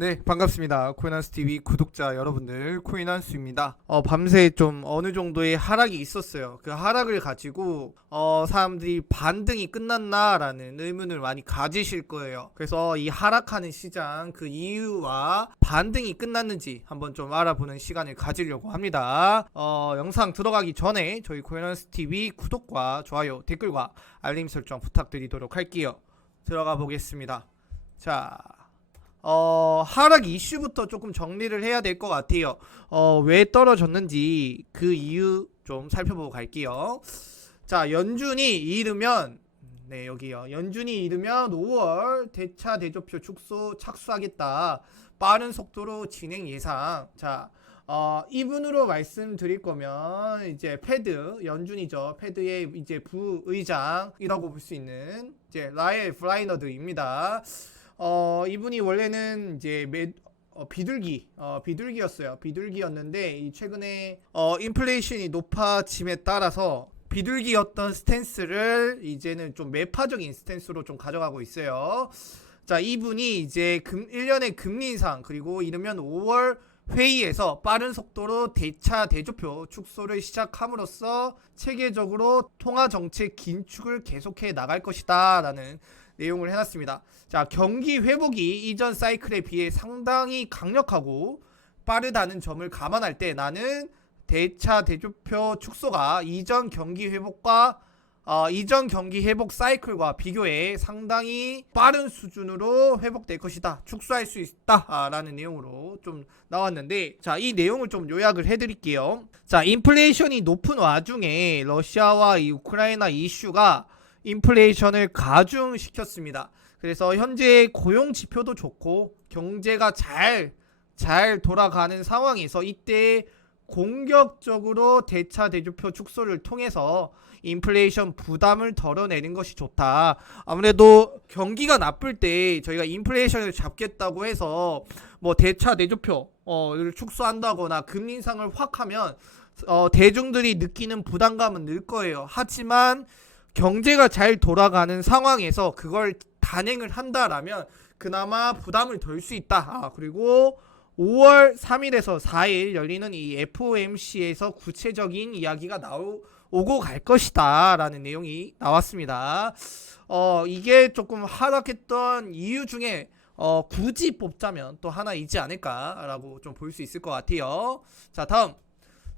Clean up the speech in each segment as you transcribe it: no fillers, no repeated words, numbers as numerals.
네, 반갑습니다. 코인한스TV 구독자 여러분들, 코인한스입니다. 밤새 좀 어느 정도의 하락이 있었어요. 그 하락을 가지고 사람들이 반등이 끝났나라는 의문을 많이 가지실 거예요. 그래서 이 하락하는 시장 그 이유와 반등이 끝났는지 한번 좀 알아보는 시간을 가지려고 합니다. 영상 들어가기 전에 저희 코인한스TV 구독과 좋아요, 댓글과 알림 설정 부탁드리도록 할게요. 들어가 보겠습니다. 자, 하락 이슈부터 조금 정리를 해야 될 것 같아요. 왜 떨어졌는지 그 이유 좀 살펴보고 갈게요. 자, 연준이 이르면, 네, 여기요. 연준이 이르면 5월 대차 대조표 축소 착수하겠다. 빠른 속도로 진행 예상. 자, 이분으로 말씀드릴 거면 이제 패드, 연준이죠. 패드의 이제 부의장이라고 볼 수 있는 이제 라엘 브라이너드입니다. 이분이 원래는 이제 비둘기였어요. 비둘기였는데 이 최근에 인플레이션이 높아짐에 따라서 비둘기였던 스탠스를 이제는 좀 매파적인 스탠스로 좀 가져가고 있어요. 자, 이분이 이제 1년의 금리 인상 그리고 이르면 5월 회의에서 빠른 속도로 대차 대조표 축소를 시작함으로써 체계적으로 통화 정책 긴축을 계속해 나갈 것이다 라는 내용을 해놨습니다. 자, 경기 회복이 이전 사이클에 비해 상당히 강력하고 빠르다는 점을 감안할 때 나는 대차 대조표 축소가 이전 경기 회복 사이클과 비교해 상당히 빠른 수준으로 회복될 것이다. 축소할 수 있다. 라는 내용으로 좀 나왔는데, 자, 이 내용을 좀 요약을 해드릴게요. 자, 인플레이션이 높은 와중에 러시아와 이 우크라이나 이슈가 인플레이션을 가중시켰습니다. 그래서 현재 고용 지표도 좋고 경제가 잘 돌아가는 상황에서 이때 공격적으로 대차 대조표 축소를 통해서 인플레이션 부담을 덜어내는 것이 좋다. 아무래도 경기가 나쁠 때 저희가 인플레이션을 잡겠다고 해서 뭐 대차 대조표를 축소한다거나 금리 인상을 확 하면 대중들이 느끼는 부담감은 늘 거예요. 하지만 경제가 잘 돌아가는 상황에서 그걸 단행을 한다라면 그나마 부담을 덜 수 있다. 그리고 5월 3일에서 4일 열리는 이 FOMC에서 구체적인 이야기가 오고 갈 것이다 라는 내용이 나왔습니다. 이게 조금 하락했던 이유 중에 굳이 뽑자면 또 하나이지 않을까라고 좀 볼 수 있을 것 같아요. 자, 다음.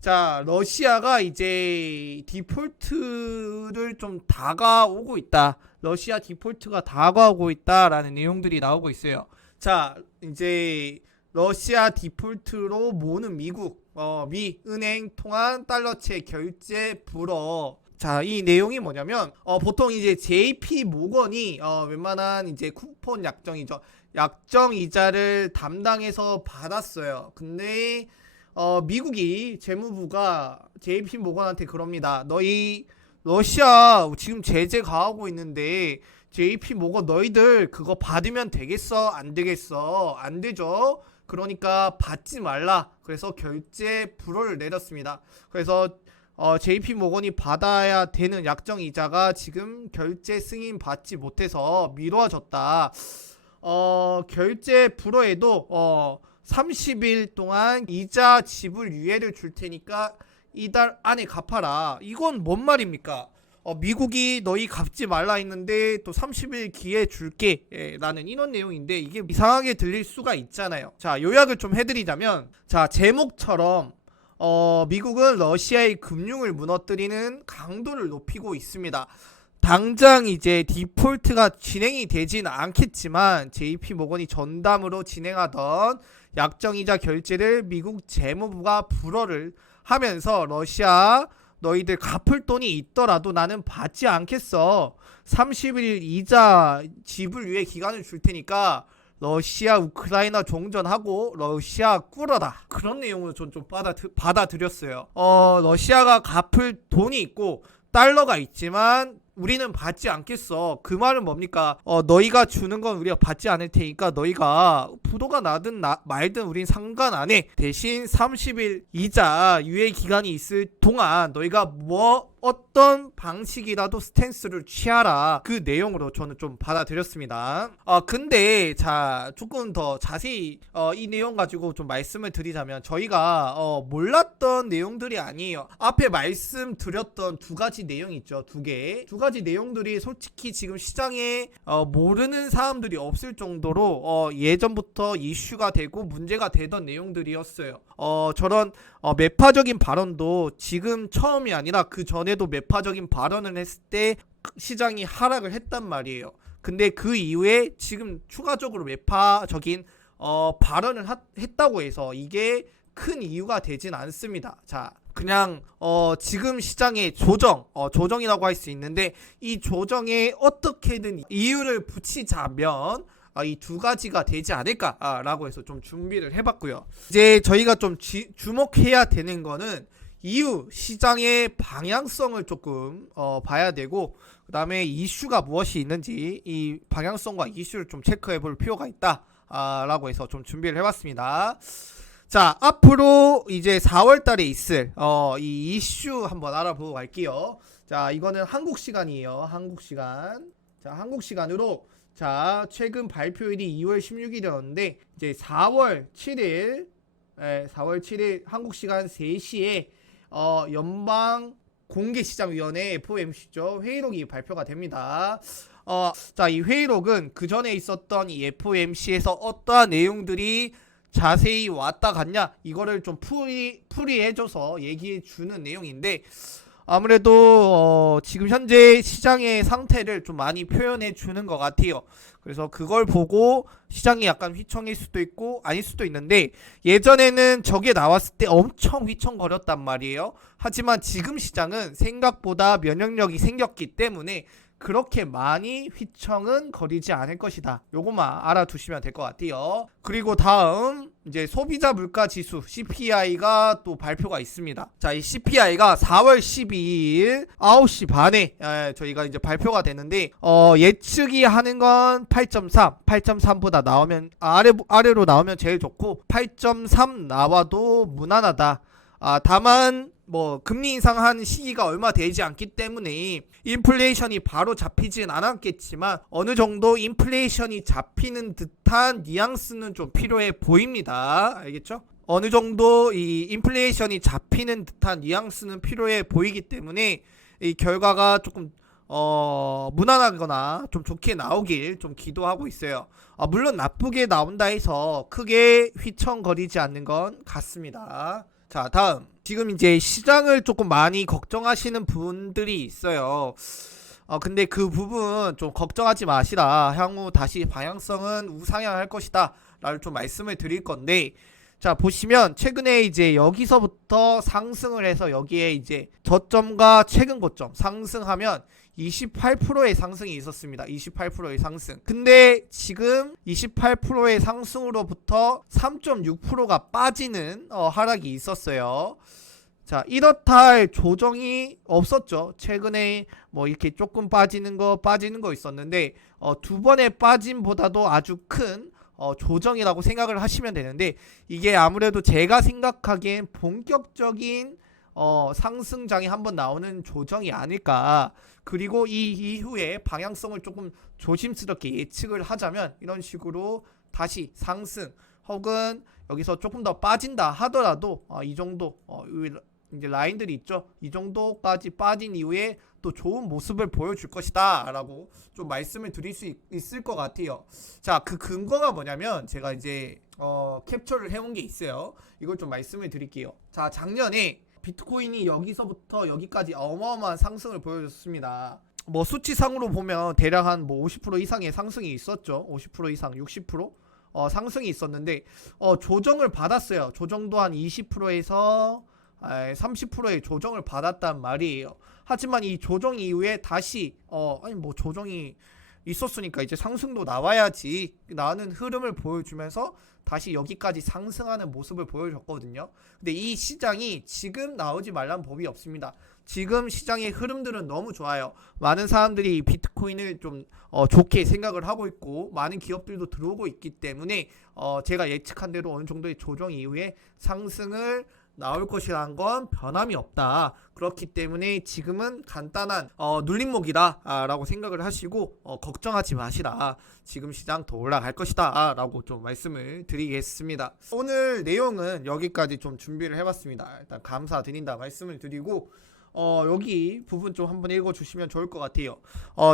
자, 러시아가 이제 디폴트를 좀 다가오고 있다. 러시아 디폴트가 다가오고 있다라는 내용들이 나오고 있어요. 자, 이제 러시아 디폴트로 모는 미국, 미 은행 통한 달러채 결제 불어. 자, 이 내용이 뭐냐면 보통 이제 JP 모건이 웬만한 이제 쿠폰 약정이죠. 약정 이자를 담당해서 받았어요. 근데 미국이 재무부가 JP 모건한테 그럽니다. 너희 러시아 지금 제재 가하고 있는데 JP 모건 너희들 그거 받으면 되겠어? 안 되겠어? 안 되죠? 그러니까 받지 말라. 그래서 결제 불허를 내렸습니다. 그래서 JP 모건이 받아야 되는 약정 이자가 지금 결제 승인 받지 못해서 미뤄졌다. 결제 불허에도 30일 동안 이자 지불 유예를 줄 테니까 이달 안에 갚아라. 이건 뭔 말입니까? 미국이 너희 갚지 말라 했는데 또 30일 기회 줄게 라는 이런 내용인데 이게 이상하게 들릴 수가 있잖아요. 자, 요약을 좀 해드리자면, 자, 제목처럼 미국은 러시아의 금융을 무너뜨리는 강도를 높이고 있습니다. 당장 이제 디폴트가 진행이 되진 않겠지만 JP 모건이 전담으로 진행하던 약정이자 결제를 미국 재무부가 불허를 하면서 러시아 너희들 갚을 돈이 있더라도 나는 받지 않겠어. 30일 이자 지불 유예 기간을 줄 테니까 러시아 우크라이나 종전하고 러시아 꿇어라. 그런 내용으로 전 좀 받아들였어요. 러시아가 갚을 돈이 있고 달러가 있지만 우리는 받지 않겠어. 그 말은 뭡니까? 너희가 주는 건 우리가 받지 않을 테니까 너희가 부도가 나든 말든 우린 상관 안 해. 대신 30일 이자 유예 기간이 있을 동안 너희가 뭐 어떤 방식이라도 스탠스를 취하라. 그 내용으로 저는 좀 받아들였습니다. 근데 자 조금 더 자세히 이 내용 가지고 좀 말씀을 드리자면 저희가 몰랐던 내용들이 아니에요. 앞에 말씀드렸던 두 가지 내용이 있죠. 두 가지 내용들이 솔직히 지금 시장에 모르는 사람들이 없을 정도로 예전부터 이슈가 되고 문제가 되던 내용들이었어요. 저런 매파적인 발언도 지금 처음이 아니라 그 전에도 매파적인 발언을 했을 때 시장이 하락을 했단 말이에요. 근데 그 이후에 지금 추가적으로 매파적인 발언을 했다고 해서 이게 큰 이유가 되진 않습니다. 자, 그냥 지금 시장의 조정이라고 할 수 있는데 이 조정에 어떻게든 이유를 붙이자면 이 두 가지가 되지 않을까라고 해서 좀 준비를 해봤고요. 이제 저희가 좀 주목해야 되는 거는 이후 시장의 방향성을 조금 봐야 되고, 그 다음에 이슈가 무엇이 있는지 이 방향성과 이슈를 좀 체크해 볼 필요가 있다 라고 해서 좀 준비를 해봤습니다. 자, 앞으로 이제 4월달에 있을 이 이슈 한번 알아보고 갈게요. 자, 이거는 한국 시간이에요. 한국 시간. 자, 한국 시간으로 자, 최근 발표일이 2월 16일이었는데 이제 4월 7일 한국 시간 3시에 연방 공개시장위원회 FOMC죠. 회의록이 발표가 됩니다. 자, 이 회의록은 그 전에 있었던 이 FOMC에서 어떠한 내용들이 자세히 왔다 갔냐 이거를 좀 풀이해줘서 얘기해주는 내용인데, 아무래도 지금 현재 시장의 상태를 좀 많이 표현해 주는 것 같아요. 그래서 그걸 보고 시장이 약간 휘청일 수도 있고 아닐 수도 있는데, 예전에는 저게 나왔을 때 엄청 휘청거렸단 말이에요. 하지만 지금 시장은 생각보다 면역력이 생겼기 때문에 그렇게 많이 휘청은 거리지 않을 것이다. 요것만 알아두시면 될 것 같아요. 그리고 다음 이제 소비자 물가 지수 CPI가 또 발표가 있습니다. 자, 이 CPI가 4월 12일 9시 반에 저희가 이제 발표가 되는데 예측이 하는 건 8.3보다 나오면 아래로 나오면 제일 좋고 8.3 나와도 무난하다. 다만 뭐 금리 인상한 시기가 얼마 되지 않기 때문에 인플레이션이 바로 잡히진 않았겠지만 어느 정도 인플레이션이 잡히는 듯한 뉘앙스는 좀 필요해 보입니다. 알겠죠? 어느 정도 이 인플레이션이 잡히는 듯한 뉘앙스는 필요해 보이기 때문에 이 결과가 조금 무난하거나 좀 좋게 나오길 좀 기도하고 있어요. 물론 나쁘게 나온다 해서 크게 휘청거리지 않는 건 같습니다. 자, 다음 지금 이제 시장을 조금 많이 걱정하시는 분들이 있어요. 근데 그 부분 좀 걱정하지 마시라. 향후 다시 방향성은 우상향할 것이다 라를 좀 말씀을 드릴 건데, 자, 보시면 최근에 이제 여기서부터 상승을 해서 여기에 이제 저점과 최근 고점 상승하면 28%의 상승이 있었습니다. 28%의 상승. 근데 지금 28%의 상승으로부터 3.6%가 빠지는 하락이 있었어요. 자, 이렇다 할 조정이 없었죠. 최근에 뭐 이렇게 조금 빠지는 거 있었는데 두 번의 빠짐보다도 아주 큰 조정이라고 생각을 하시면 되는데, 이게 아무래도 제가 생각하기엔 본격적인 상승장이 한번 나오는 조정이 아닐까. 그리고 이 이후에 방향성을 조금 조심스럽게 예측을 하자면 이런 식으로 다시 상승 혹은 여기서 조금 더 빠진다 하더라도 이 정도 이제 라인들이 있죠. 이 정도까지 빠진 이후에 또 좋은 모습을 보여줄 것이다 라고 좀 말씀을 드릴 수 있을 것 같아요. 자, 그 근거가 뭐냐면 제가 이제 캡처를 해온 게 있어요. 이걸 좀 말씀을 드릴게요. 자, 작년에 비트코인이 여기서부터 여기까지 어마어마한 상승을 보여줬습니다. 뭐 수치상으로 보면 대략 한 뭐 50% 이상의 상승이 있었죠. 50% 이상, 60% 상승이 있었는데 조정을 받았어요. 조정도 한 20%에서 30%의 조정을 받았단 말이에요. 하지만 이 조정 이후에 다시 아니 뭐 조정이 있었으니까 이제 상승도 나와야지 나는 흐름을 보여주면서 다시 여기까지 상승하는 모습을 보여줬거든요. 근데 이 시장이 지금 나오지 말란 법이 없습니다. 지금 시장의 흐름들은 너무 좋아요. 많은 사람들이 비트코인을 좀 좋게 생각을 하고 있고 많은 기업들도 들어오고 있기 때문에 제가 예측한 대로 어느 정도의 조정 이후에 상승을 나올 것이라는 건 변함이 없다. 그렇기 때문에 지금은 간단한 눌림목이다 라고 생각을 하시고 걱정하지 마시라. 지금 시장 더 올라갈 것이다 라고 좀 말씀을 드리겠습니다. 오늘 내용은 여기까지 좀 준비를 해봤습니다. 일단 감사드린다 말씀을 드리고 여기 부분 좀 한번 읽어주시면 좋을 것 같아요.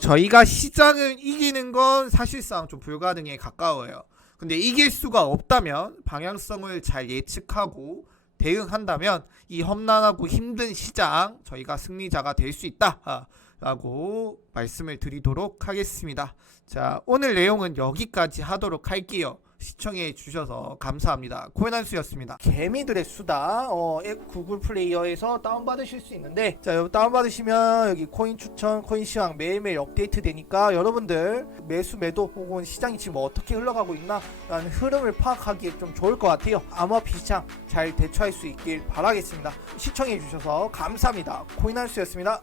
저희가 시장을 이기는 건 사실상 좀 불가능에 가까워요. 근데 이길 수가 없다면 방향성을 잘 예측하고 대응한다면 이 험난하고 힘든 시장 저희가 승리자가 될 수 있다 라고 말씀을 드리도록 하겠습니다. 자, 오늘 내용은 여기까지 하도록 할게요. 시청해 주셔서 감사합니다. 코인한수였습니다. 개미들의 수다 구글 플레이어에서 다운받으실 수 있는데, 자, 여러분 다운받으시면 여기 코인 추천, 코인 시황 매일매일 업데이트 되니까 여러분들 매수 매도 혹은 시장이 지금 어떻게 흘러가고 있나 라는 흐름을 파악하기에 좀 좋을 것 같아요. 암호화폐 시장 잘 대처할 수 있길 바라겠습니다. 시청해 주셔서 감사합니다. 코인한수였습니다.